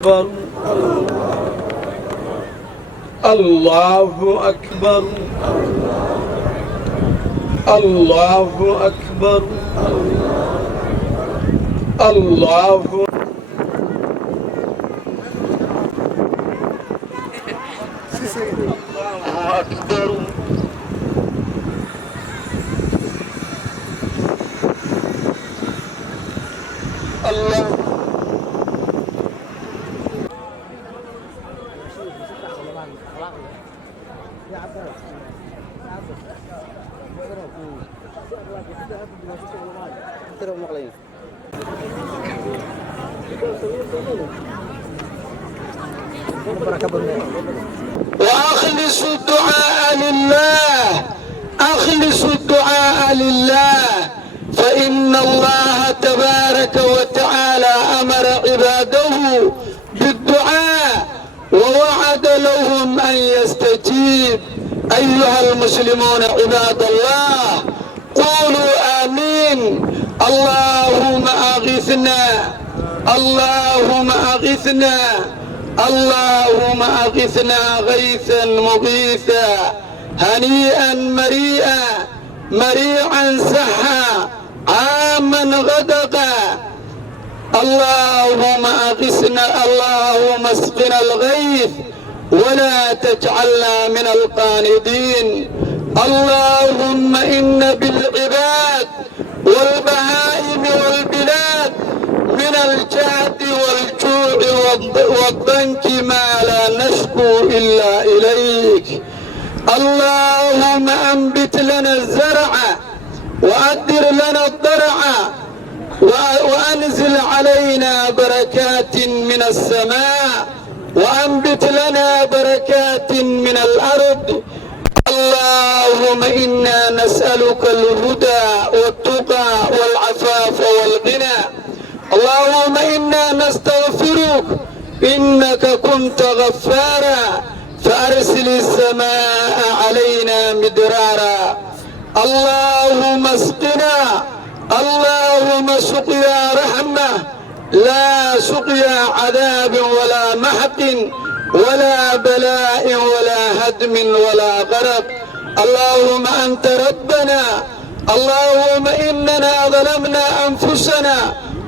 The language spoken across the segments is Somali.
أكبر الله أكبر الله أكبر الله أكبر الله وأخلص الدعاء لله أخلص الدعاء لله فإن الله تبارك وتعالى أمر عباده بالدعاء ووعد لهم أن يستجيب. أيها المسلمون عباد الله قولوا آمين. اللهم أغثنا اللهم أغثنا اللهم أغثنا غيثا مغيثا هنيئا مريئا مريعا سحا عاما غدقا. اللهم أغثنا اللهم اسقنا الغيث ولا تجعلنا من القانطين. اللهم إن بالعباد والبهائم والبلاد من الجهد والجوع والضنك ما لا نشكو إلا إليك. اللهم أنبت لنا الزرع وأدر لنا الضرع وأنزل علينا بركات من السماء وأنبت لنا بركات من الأرض. اللهم إنا نسألك الهدى والتقى والعفاف والغنى. اللهم إنا نستغفرك إنك كنت غفارا فأرسل السماء علينا مدرارا. اللهم اسقنا اللهم سقيا رحمة لا سقيا عذاب ولا محق ولا بلاء ولا هدم ولا غرق. اللهم أنت ربنا. اللهم إننا ظلمنا أنفسنا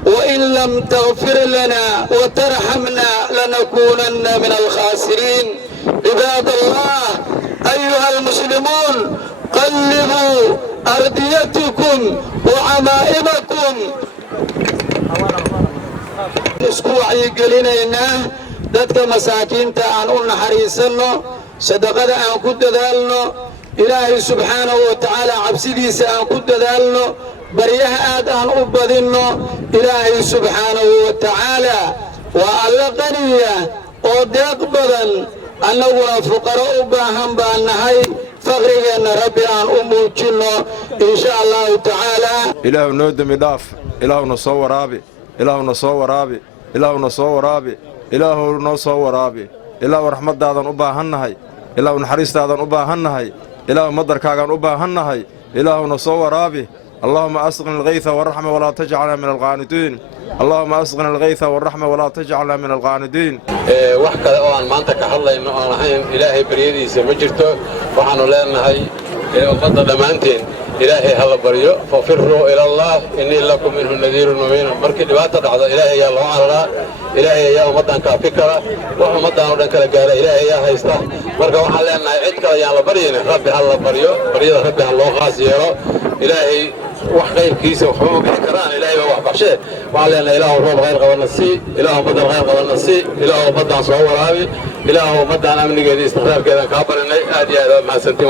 وإن لم تغفر لنا وترحمنا لنكونن من الخاسرين. عباد الله أيها المسلمون قلبوا أرديتكم وعمائمكم. اسبوعي قلنا dadka masaakiinta aan u naxariisanno sadaqada aan ku dadaalno ilaahay subxaanahu wa tacaala cabsidiisa aan ku dadaalno baryaha aad aan u badinno. ilaahay subxaanahu wa tacaala waa alla qaniya oo deeq badan annaguna fuqaro u baahan baan nahay faqrigeenna rabbi aan u muujinno insha allahu tacaala. ilaahu noo dembi dhaaf ilaahuna soo waraabi ilaahuna soo waraabi ilaahuna soo waraabi ilaahu noo soo waraabi. ilaahu raxmaddaadan u baahannahay ilaahu naxariistaadan u baahannahay ilaahu madarkaagaan u baahannahay ilaahuna soo waraabi. allahuma asqina alghaytha waraxma walaa tajcalna min alqaanidiin allahuma asqina alghaytha waraxma walaa tajcalna min alqaanidiin. wax kale oo aan maanta ka hadlayno oon ahayn ilaahay baryadiisa ma jirto. waxaannu leenahay ummadda dhammaanteen ilaahay ha la baryo fafiruu ila allah innii lakum minhu nadiirun mubiinun. markii dhibaata dhacdo ilaahay ayaa loo cararaa. ilaahay ayaa ummaddan kaafi kara wax ummaddan oo dhan kala gaara ilaahay ayaa haysta. marka waxaan leenahay cid kale ayaan la baryin rabbi ha la baryo baryada rabbi ha loo khaas yeelo. ilaahay wax qayrkiisa waxba ma bixi karaan ilaahay baa wax baxshee. waxaan leenahay ilaahu roob khayr qabana sii ilaahu ummaddan khayr qabana sii ilaahu ummaddan soo waraabi ilaahu ummaddan amnigeeda istiqraarkeedan kaa barinay. aad iyo aad waa mahadsantiin.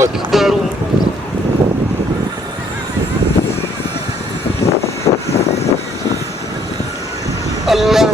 الله